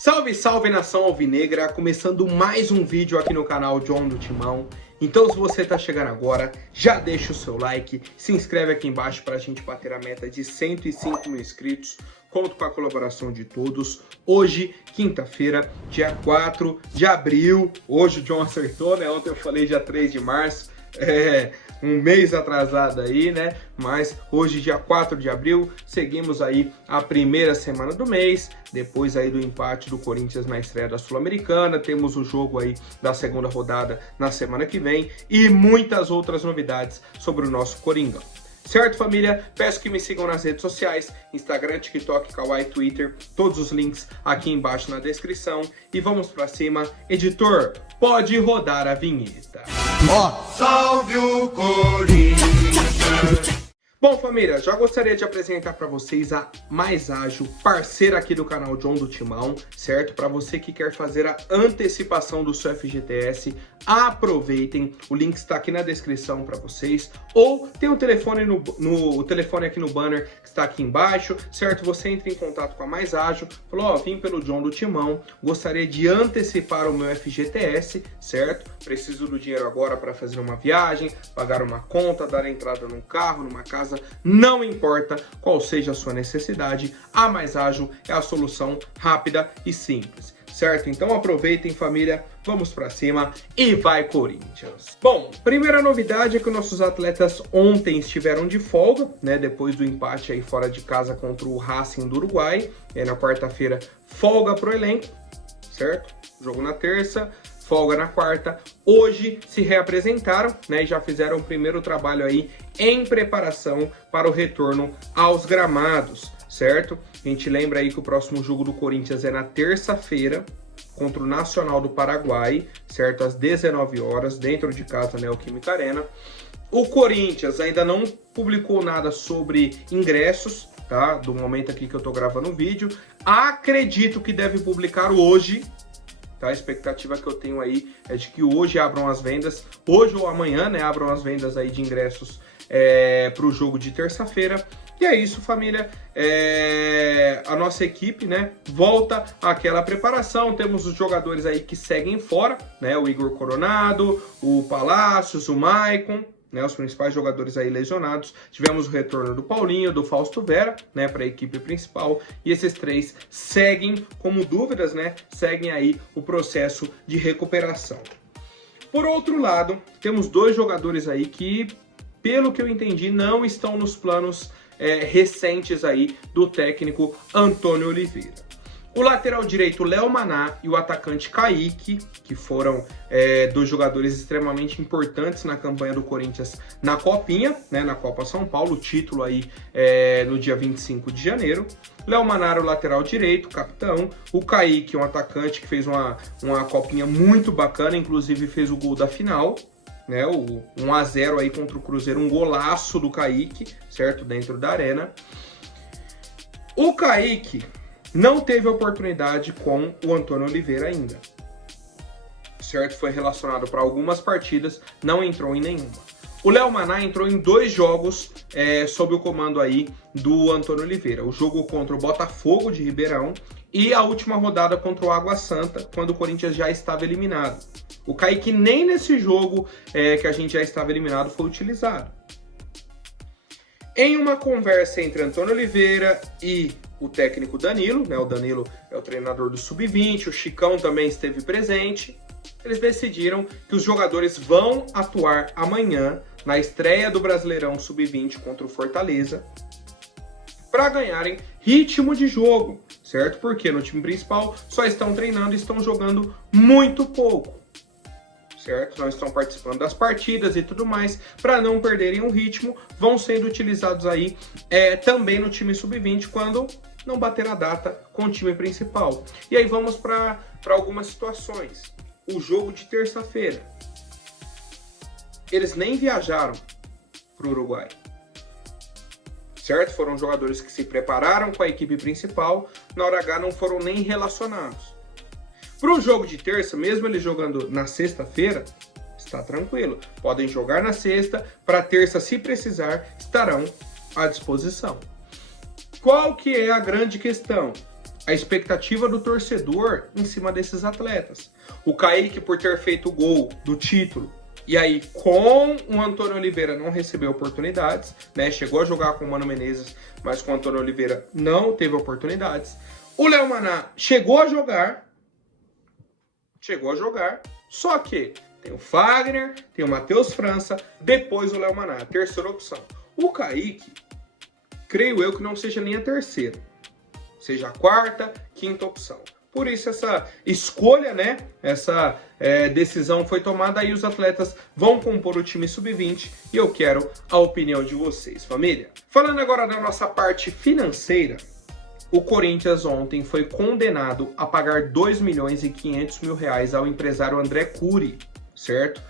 Salve, salve nação alvinegra, começando mais um vídeo aqui no canal John do Timão. Então se você tá chegando agora, já deixa o seu like, se inscreve aqui embaixo para a gente bater a meta de 105 mil inscritos. Conto com a colaboração de todos. Hoje, quinta-feira, dia 4 de abril, hoje o John acertou, né? Ontem eu falei dia 3 de março, um mês atrasado aí, né? Mas hoje, dia 4 de abril, seguimos aí a primeira semana do mês, depois aí do empate do Corinthians na estreia da Sul-Americana, temos o jogo aí da segunda rodada na semana que vem e muitas outras novidades sobre o nosso Coringão. Certo, família? Peço que me sigam nas redes sociais, Instagram, TikTok, Kawaii, Twitter, todos os links aqui embaixo na descrição. E vamos pra cima. Editor, pode rodar a vinheta. Salve o Corinthians! Bom, família, já gostaria de apresentar para vocês a Mais Ágil, parceira aqui do canal John do Timão, certo? Para você que quer fazer a antecipação do seu FGTS, aproveitem, o link está aqui na descrição para vocês, ou tem o telefone o telefone aqui no banner que está aqui embaixo, certo? Você entra em contato com a Mais Ágil, falou, ó, vim pelo John do Timão, gostaria de antecipar o meu FGTS, certo? Preciso do dinheiro agora para fazer uma viagem, pagar uma conta, dar entrada num carro, numa casa, não importa qual seja a sua necessidade, a Mais Ágil é a solução rápida e simples, certo? Então aproveitem, família, vamos pra cima e vai Corinthians! Bom, primeira novidade é que nossos atletas ontem estiveram de folga, né? Depois do empate aí fora de casa contra o Racing do Uruguai, e aí na quarta-feira folga pro elenco, certo? Jogo na terça, folga na quarta. Hoje se reapresentaram, né, e já fizeram o primeiro trabalho aí em preparação para o retorno aos gramados, certo? A gente lembra aí que o próximo jogo do Corinthians é na terça-feira contra o Nacional do Paraguai, certo? Às 19 horas, dentro de casa, né, o Química Arena. O Corinthians ainda não publicou nada sobre ingressos, tá? Do momento aqui que eu tô gravando o vídeo. Acredito que deve publicar hoje. Tá, a expectativa que eu tenho aí é de que hoje abram as vendas, hoje ou amanhã, né, abram as vendas aí de ingressos para o jogo de terça-feira. E é isso, família, a nossa equipe, né, volta àquela preparação. Temos os jogadores aí que seguem fora, né, o Igor Coronado, o Palácios, o Maicon, né, os principais jogadores aí lesionados. Tivemos o retorno do Paulinho, do Fausto Vera, né, para a equipe principal, e esses três seguem como dúvidas, né, seguem aí o processo de recuperação. Por outro lado, temos dois jogadores aí que, pelo que eu entendi, não estão nos planos recentes aí do técnico Antônio Oliveira. O lateral direito Léo Maná e o atacante Kaique, que foram dois jogadores extremamente importantes na campanha do Corinthians na Copinha, né, na Copa São Paulo, o título aí no dia 25 de janeiro. Léo Maná era o lateral direito, capitão. O Kaique, um atacante que fez uma Copinha muito bacana, inclusive fez o gol da final, né, o 1-0 aí contra o Cruzeiro, um golaço do Kaique, certo, dentro da arena. O Kaique não teve oportunidade com o Antônio Oliveira ainda, certo? Foi relacionado para algumas partidas, não entrou em nenhuma. O Léo Maná entrou em 2 jogos sob o comando aí do Antônio Oliveira. O jogo contra o Botafogo de Ribeirão e a última rodada contra o Água Santa, quando o Corinthians já estava eliminado. O Kaique nem nesse jogo que a gente já estava eliminado foi utilizado. Em uma conversa entre Antônio Oliveira e o técnico Danilo, né? O Danilo é o treinador do Sub-20, o Chicão também esteve presente. Eles decidiram que os jogadores vão atuar amanhã na estreia do Brasileirão Sub-20 contra o Fortaleza para ganharem ritmo de jogo, certo? Porque no time principal só estão treinando e estão jogando muito pouco, certo? Não estão participando das partidas e tudo mais, para não perderem o ritmo, vão sendo utilizados aí também no time Sub-20 quando não bater a data com o time principal. E aí vamos para algumas situações. O jogo de terça-feira, eles nem viajaram para o Uruguai, certo? Foram jogadores que se prepararam com a equipe principal, na hora H não foram nem relacionados. Para o jogo de terça, mesmo eles jogando na sexta-feira, está tranquilo. Podem jogar na sexta, para terça, se precisar, estarão à disposição. Qual que é a grande questão? a expectativa do torcedor em cima desses atletas. O Kaique por ter feito o gol do título, e aí com o Antônio Oliveira não recebeu oportunidades, né? Chegou a jogar com o Mano Menezes, mas com o Antônio Oliveira não teve oportunidades. O Léo Maná chegou a jogar, só que tem o Fagner, tem o Matheus França, depois o Léo Maná, a terceira opção. O Kaique, creio eu que não seja nem a terceira, seja a quarta, quinta opção. Por isso essa escolha, né, essa decisão foi tomada e os atletas vão compor o time sub-20 e eu quero a opinião de vocês, família. Falando agora da nossa parte financeira, o Corinthians ontem foi condenado a pagar 2.500.000 reais ao empresário André Cury, certo?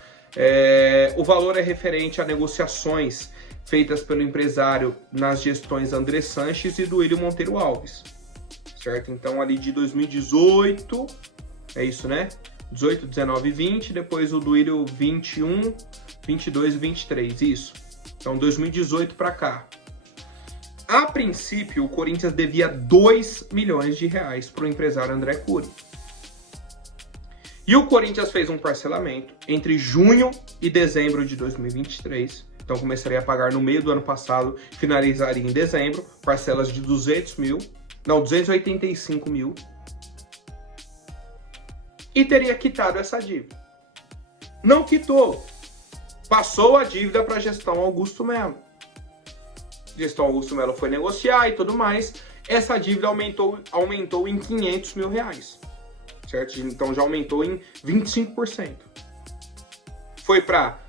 O valor é referente a negociações feitas pelo empresário nas gestões André Sanches e do Duílio Monteiro Alves, certo? Então ali de 2018, é isso, né? 18, 19 e 20, depois o Duílio 21, 22 e 23, isso. Então 2018 para cá. A princípio, o Corinthians devia 2 milhões de reais para o empresário André Cury. E o Corinthians fez um parcelamento entre junho e dezembro de 2023. Então começaria a pagar no meio do ano passado, finalizaria em dezembro, parcelas de 285 mil. E teria quitado essa dívida. Não quitou. Passou a dívida para a gestão Augusto Melo. Gestão Augusto Melo foi negociar e tudo mais, essa dívida aumentou em 500 mil reais, certo? Então já aumentou em 25%. Foi para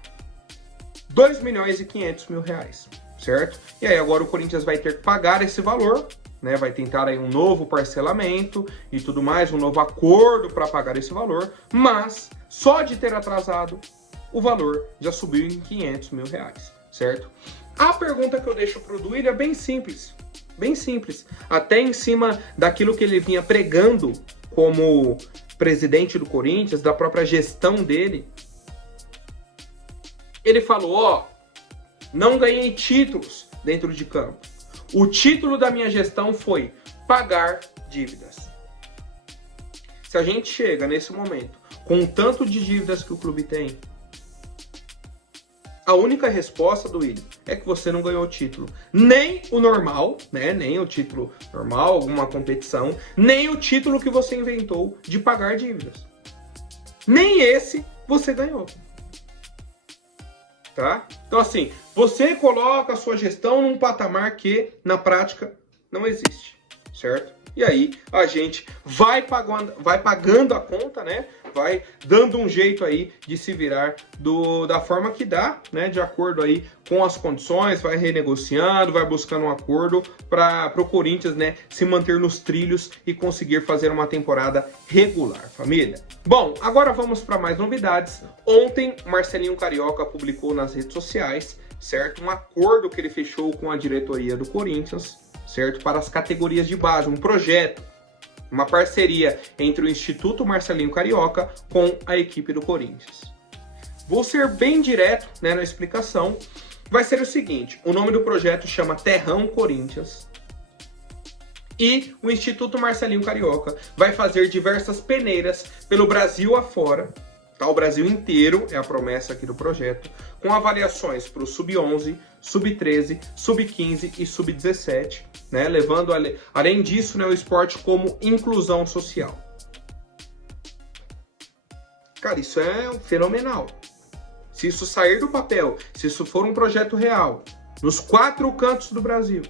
2.500.000 reais, certo? E aí agora o Corinthians vai ter que pagar esse valor, né? Vai tentar aí um novo parcelamento e tudo mais, um novo acordo para pagar esse valor, mas só de ter atrasado, o valor já subiu em 500 mil reais, certo? A pergunta que eu deixo para o Duílio é bem simples, até em cima daquilo que ele vinha pregando como presidente do Corinthians, da própria gestão dele. Ele falou, não ganhei títulos dentro de campo. O título da minha gestão foi pagar dívidas. Se a gente chega nesse momento com o tanto de dívidas que o clube tem, a única resposta do Duílio é que você não ganhou o título. Nem o normal, né? Nem o título normal, alguma competição, nem o título que você inventou de pagar dívidas. Nem esse você ganhou. Tá? Então assim, você coloca a sua gestão num patamar que na prática não existe, certo? E aí a gente vai pagando a conta, né? Vai dando um jeito aí de se virar da forma que dá, né? De acordo aí com as condições, vai renegociando, vai buscando um acordo para o Corinthians, né? Se manter nos trilhos e conseguir fazer uma temporada regular, família. Bom, agora vamos para mais novidades. Ontem, Marcelinho Carioca publicou nas redes sociais, certo? Um acordo que ele fechou com a diretoria do Corinthians, certo? Para as categorias de base, um projeto, uma parceria entre o Instituto Marcelinho Carioca com a equipe do Corinthians. Vou ser bem direto, né, na explicação. Vai ser o seguinte, o nome do projeto chama Terrão Corinthians e o Instituto Marcelinho Carioca vai fazer diversas peneiras pelo Brasil afora, tá? O Brasil inteiro é a promessa aqui do projeto, com avaliações para o Sub-11, Sub-13, Sub-15 e Sub-17, né? Levando, além disso, né, o esporte como inclusão social. Cara, isso é fenomenal. Se isso sair do papel, se isso for um projeto real, nos 4 cantos do Brasil,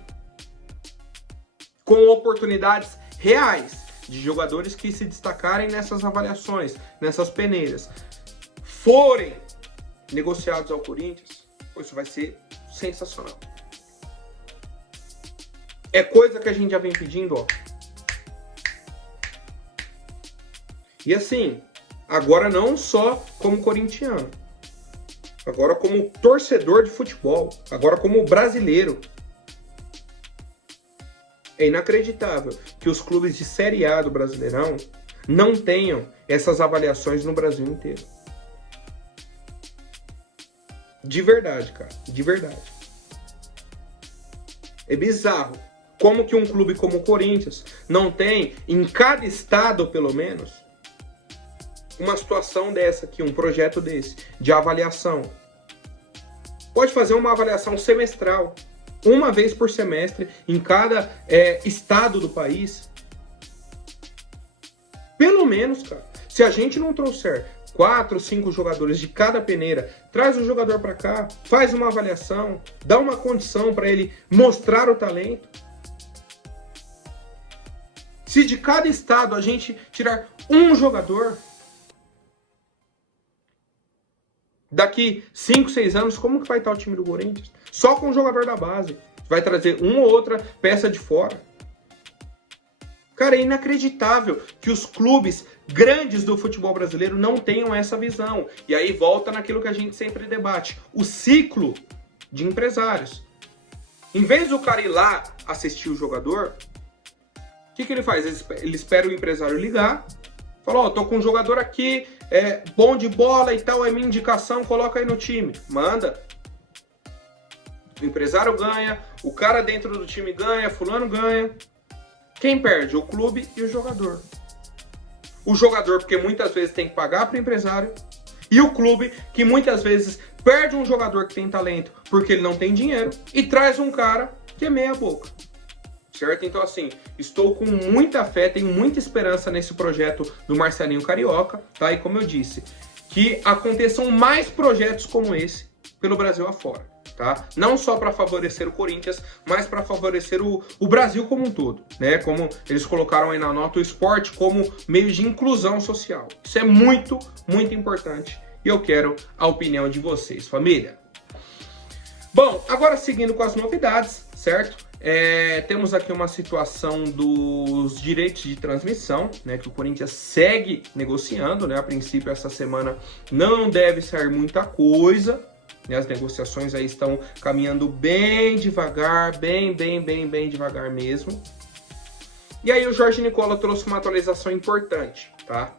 com oportunidades reais de jogadores que se destacarem nessas avaliações, nessas peneiras, forem negociados ao Corinthians, isso vai ser sensacional. É coisa que a gente já vem pedindo, ó. E assim, agora não só como corintiano, agora como torcedor de futebol, agora como brasileiro. É inacreditável que os clubes de Série A do Brasileirão não tenham essas avaliações no Brasil inteiro. De verdade, cara. De verdade. É bizarro Como que um clube como o Corinthians não tem, em cada estado pelo menos, uma situação dessa aqui, um projeto desse, de avaliação? Pode fazer uma avaliação semestral, uma vez por semestre, em cada estado do país. Pelo menos, cara, se a gente não trouxer 4, 5 jogadores de cada peneira, traz o jogador para cá, faz uma avaliação, dá uma condição para ele mostrar o talento. Se de cada estado a gente tirar um jogador, daqui 5, 6 anos, como que vai estar o time do Corinthians? Só com o jogador da base. Vai trazer uma ou outra peça de fora. Cara, é inacreditável que os clubes grandes do futebol brasileiro não tenham essa visão. E aí volta naquilo que a gente sempre debate. O ciclo de empresários. Em vez do cara ir lá assistir o jogador, o que ele faz? Ele espera o empresário ligar, fala, ó, tô com um jogador aqui, bom de bola e tal, é minha indicação, coloca aí no time. Manda. O empresário ganha, o cara dentro do time ganha, fulano ganha. Quem perde? O clube e o jogador. O jogador, porque muitas vezes tem que pagar para o empresário, e o clube, que muitas vezes perde um jogador que tem talento porque ele não tem dinheiro, e traz um cara que é meia boca. Certo? Então, assim, estou com muita fé, tenho muita esperança nesse projeto do Marcelinho Carioca, tá? E como eu disse, que aconteçam mais projetos como esse pelo Brasil afora, tá? Não só para favorecer o Corinthians, mas para favorecer o Brasil como um todo, né? Como eles colocaram aí na nota, o esporte como meio de inclusão social. Isso é muito, muito importante e eu quero a opinião de vocês, família. Bom, agora seguindo com as novidades, certo? Temos aqui uma situação dos direitos de transmissão, né, que o Corinthians segue negociando, né? A princípio, essa semana não deve sair muita coisa, né? As negociações aí estão caminhando bem devagar, bem devagar mesmo. E aí o Jorge Nicola trouxe uma atualização importante, tá?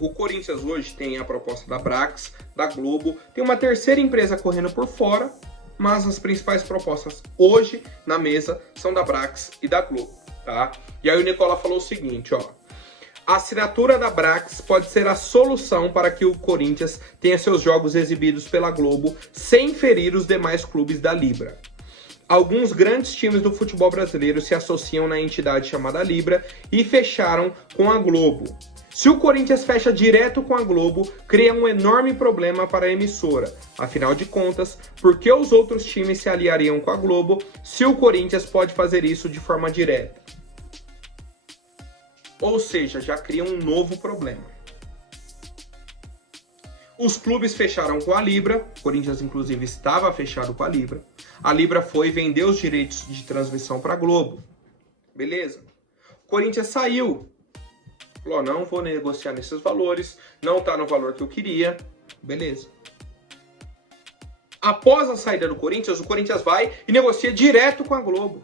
O Corinthians hoje tem a proposta da Brax, da Globo, tem uma terceira empresa correndo por fora, mas as principais propostas hoje na mesa são da Brax e da Globo, tá? E aí o Nicola falou o seguinte, ó. A assinatura da Brax pode ser a solução para que o Corinthians tenha seus jogos exibidos pela Globo sem ferir os demais clubes da Libra. Alguns grandes times do futebol brasileiro se associam na entidade chamada Libra e fecharam com a Globo. Se o Corinthians fecha direto com a Globo, cria um enorme problema para a emissora. Afinal de contas, por que os outros times se aliariam com a Globo se o Corinthians pode fazer isso de forma direta? Ou seja, já cria um novo problema. Os clubes fecharam com a Libra, o Corinthians inclusive estava fechado com a Libra. A Libra foi vender os direitos de transmissão para a Globo. Beleza. O Corinthians saiu. Falou, não vou negociar nesses valores, não está no valor que eu queria. Beleza. Após a saída do Corinthians, o Corinthians vai e negocia direto com a Globo.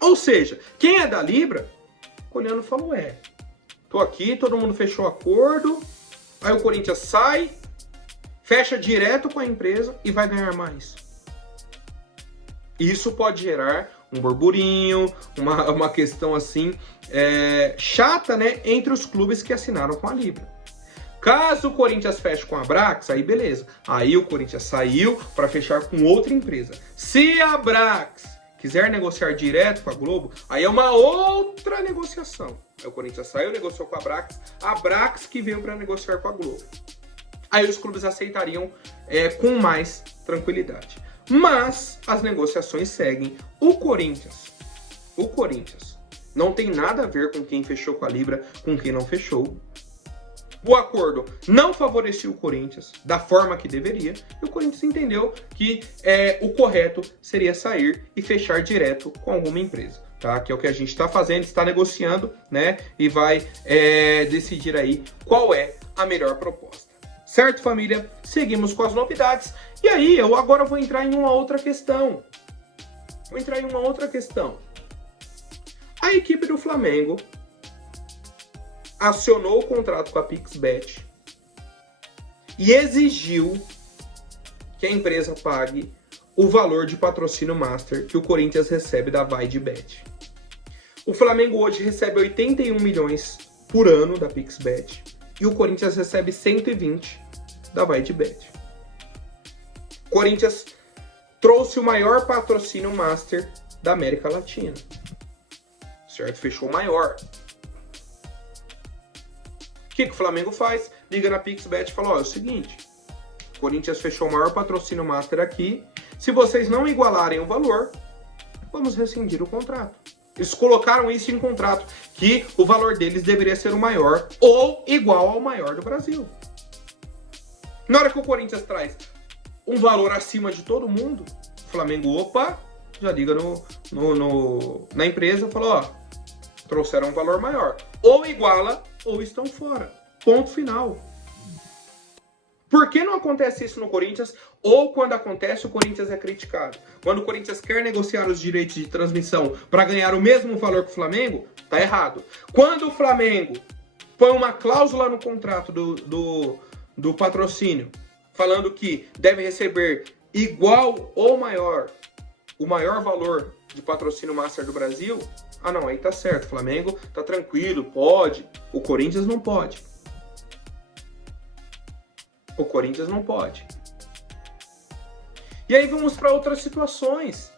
Ou seja, quem é da Libra, olhando, falou, tô aqui, todo mundo fechou acordo, aí o Corinthians sai, fecha direto com a empresa e vai ganhar mais. Isso pode gerar um burburinho, uma questão assim, chata, né, entre os clubes que assinaram com a Libra. Caso o Corinthians feche com a Brax, aí beleza. Aí o Corinthians saiu para fechar com outra empresa. Se a Brax quiser negociar direto com a Globo, aí é uma outra negociação. Aí o Corinthians saiu, negociou com a Brax que veio para negociar com a Globo. Aí os clubes aceitariam com mais tranquilidade. Mas as negociações seguem. O Corinthians não tem nada a ver com quem fechou com a Libra, com quem não fechou. O acordo não favorecia o Corinthians da forma que deveria, e o Corinthians entendeu que o correto seria sair e fechar direto com alguma empresa, tá? Que é o que a gente está fazendo, está negociando, né? E vai decidir aí qual é a melhor proposta. Certo, família? Seguimos com as novidades. E aí, eu agora vou entrar em uma outra questão. A equipe do Flamengo acionou o contrato com a PixBet e exigiu que a empresa pague o valor de patrocínio master que o Corinthians recebe da VaidBet. O Flamengo hoje recebe 81 milhões por ano da PixBet e o Corinthians recebe 120 da VaidBet. O Corinthians trouxe o maior patrocínio master da América Latina. Certo? Fechou o maior. O que o Flamengo faz? Liga na PixBet e fala, ó, é o seguinte, o Corinthians fechou o maior patrocínio master aqui, se vocês não igualarem o valor, vamos rescindir o contrato. Eles colocaram isso em contrato, que o valor deles deveria ser o maior ou igual ao maior do Brasil. Na hora que o Corinthians traz um valor acima de todo mundo, o Flamengo, opa, já liga na empresa e fala, ó, trouxeram um valor maior. Ou iguala ou estão fora. Ponto final. Por que não acontece isso no Corinthians? Ou quando acontece, o Corinthians é criticado. Quando o Corinthians quer negociar os direitos de transmissão para ganhar o mesmo valor que o Flamengo, tá errado. Quando o Flamengo põe uma cláusula no contrato do patrocínio, falando que deve receber igual ou maior, o maior valor de patrocínio master do Brasil, ah não, aí tá certo, o Flamengo tá tranquilo, pode, o Corinthians não pode. O Corinthians não pode. E aí vamos para outras situações.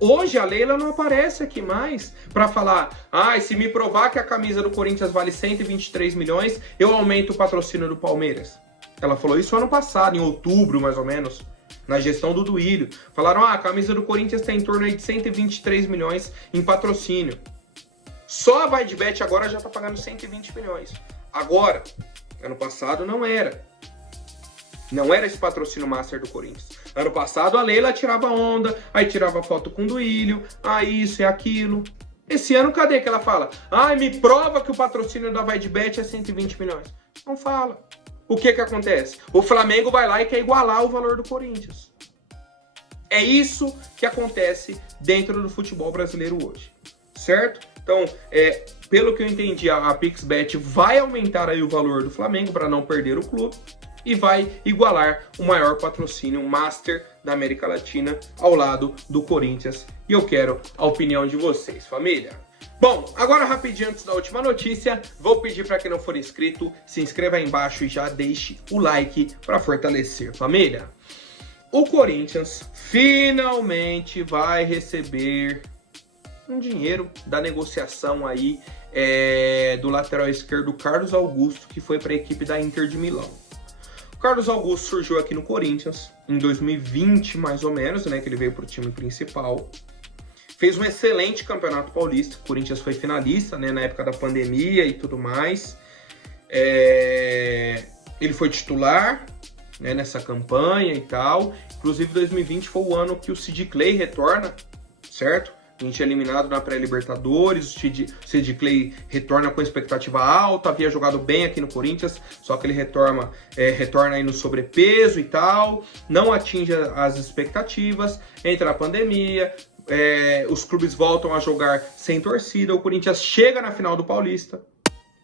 Hoje a Leila não aparece aqui mais para falar, se me provar que a camisa do Corinthians vale 123 milhões, eu aumento o patrocínio do Palmeiras. Ela falou isso ano passado, em outubro mais ou menos, na gestão do Duílio. Falaram, a camisa do Corinthians tem em torno aí de 123 milhões em patrocínio. Só a VaidBet agora já está pagando 120 milhões. Agora, ano passado não era. Não era esse patrocínio master do Corinthians. Ano passado a Leila tirava onda, aí tirava foto com o Duílio, isso e aquilo. Esse ano cadê que ela fala? Me prova que o patrocínio da VaidBet é 120 milhões. Não fala. O que acontece? O Flamengo vai lá e quer igualar o valor do Corinthians. É isso que acontece dentro do futebol brasileiro hoje. Certo? Então, pelo que eu entendi, a PixBet vai aumentar aí o valor do Flamengo para não perder o clube e vai igualar o maior patrocínio master da América Latina ao lado do Corinthians. E eu quero a opinião de vocês, família. Bom, agora rapidinho antes da última notícia, vou pedir para quem não for inscrito, se inscreva aí embaixo e já deixe o like para fortalecer, família. O Corinthians finalmente vai receber um dinheiro da negociação aí do lateral esquerdo Carlos Augusto, que foi para a equipe da Inter de Milão. O Carlos Augusto surgiu aqui no Corinthians em 2020, mais ou menos, né, que ele veio para o time principal. Fez um excelente campeonato paulista, o Corinthians foi finalista, né, na época da pandemia e tudo mais. Ele foi titular, né, nessa campanha e tal. Inclusive 2020 foi o ano que o Sid Clay retorna, certo? A gente é eliminado na pré-Libertadores, o Sid Clay retorna com expectativa alta, havia jogado bem aqui no Corinthians, só que ele retorna aí no sobrepeso e tal, não atinge as expectativas, entra na pandemia, os clubes voltam a jogar sem torcida, o Corinthians chega na final do Paulista,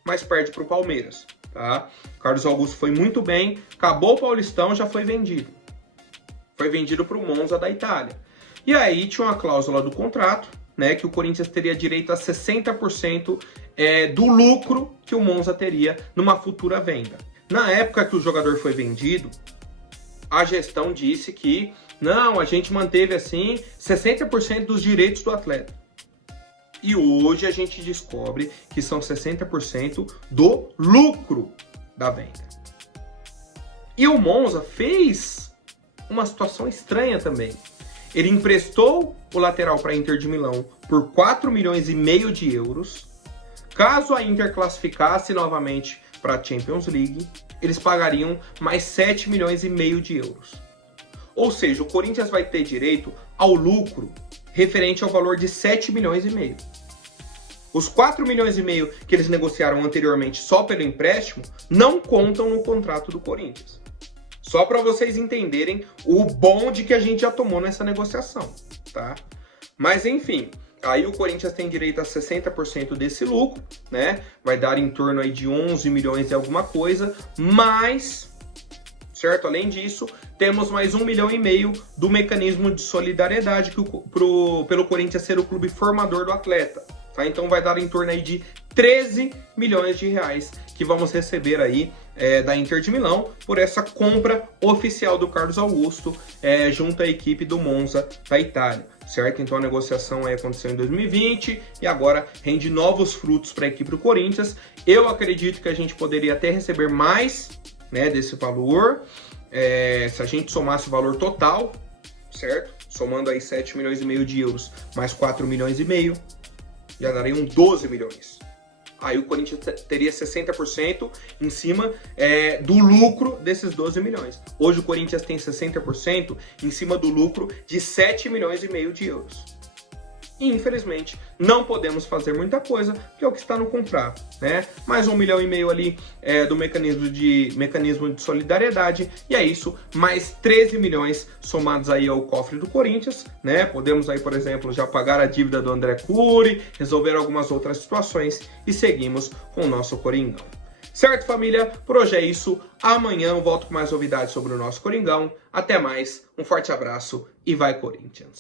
mas perde para o Palmeiras, tá? Carlos Augusto foi muito bem, acabou o Paulistão, já foi vendido. Foi vendido para o Monza da Itália. E aí tinha uma cláusula do contrato, né, que o Corinthians teria direito a 60% do lucro que o Monza teria numa futura venda. Na época que o jogador foi vendido, a gestão disse que não, a gente manteve assim 60% dos direitos do atleta. E hoje a gente descobre que são 60% do lucro da venda. E o Monza fez uma situação estranha também. Ele emprestou o lateral para a Inter de Milão por 4,5 milhões de euros. Caso a Inter classificasse novamente para a Champions League, eles pagariam mais 7,5 milhões de euros. Ou seja, o Corinthians vai ter direito ao lucro referente ao valor de 7,5 milhões. Os 4,5 milhões que eles negociaram anteriormente só pelo empréstimo não contam no contrato do Corinthians. Só para vocês entenderem o bonde que a gente já tomou nessa negociação, tá? Mas enfim, aí o Corinthians tem direito a 60% desse lucro, né? Vai dar em torno aí de 11 milhões e alguma coisa, mas certo? Além disso, temos mais 1,5 milhão do mecanismo de solidariedade pelo Corinthians ser o clube formador do atleta, tá? Então vai dar em torno aí de 13 milhões de reais que vamos receber aí da Inter de Milão por essa compra oficial do Carlos Augusto junto à equipe do Monza da Itália, certo? Então a negociação aí aconteceu em 2020 e agora rende novos frutos para a equipe do Corinthians. Eu acredito que a gente poderia até receber mais, né, desse valor, se a gente somasse o valor total, certo? Somando aí 7,5 milhões de euros mais 4,5 milhões, já dariam 12 milhões. Aí o Corinthians teria 60% em cima do lucro desses 12 milhões. Hoje o Corinthians tem 60% em cima do lucro de 7,5 milhões de euros. E, infelizmente, não podemos fazer muita coisa, que é o que está no contrato, né? Mais 1,5 milhão ali do mecanismo de solidariedade, e é isso, mais 13 milhões somados aí ao cofre do Corinthians, né? Podemos aí, por exemplo, já pagar a dívida do André Cury, resolver algumas outras situações e seguimos com o nosso Coringão. Certo, família? Por hoje é isso. Amanhã eu volto com mais novidades sobre o nosso Coringão. Até mais, um forte abraço e vai Corinthians!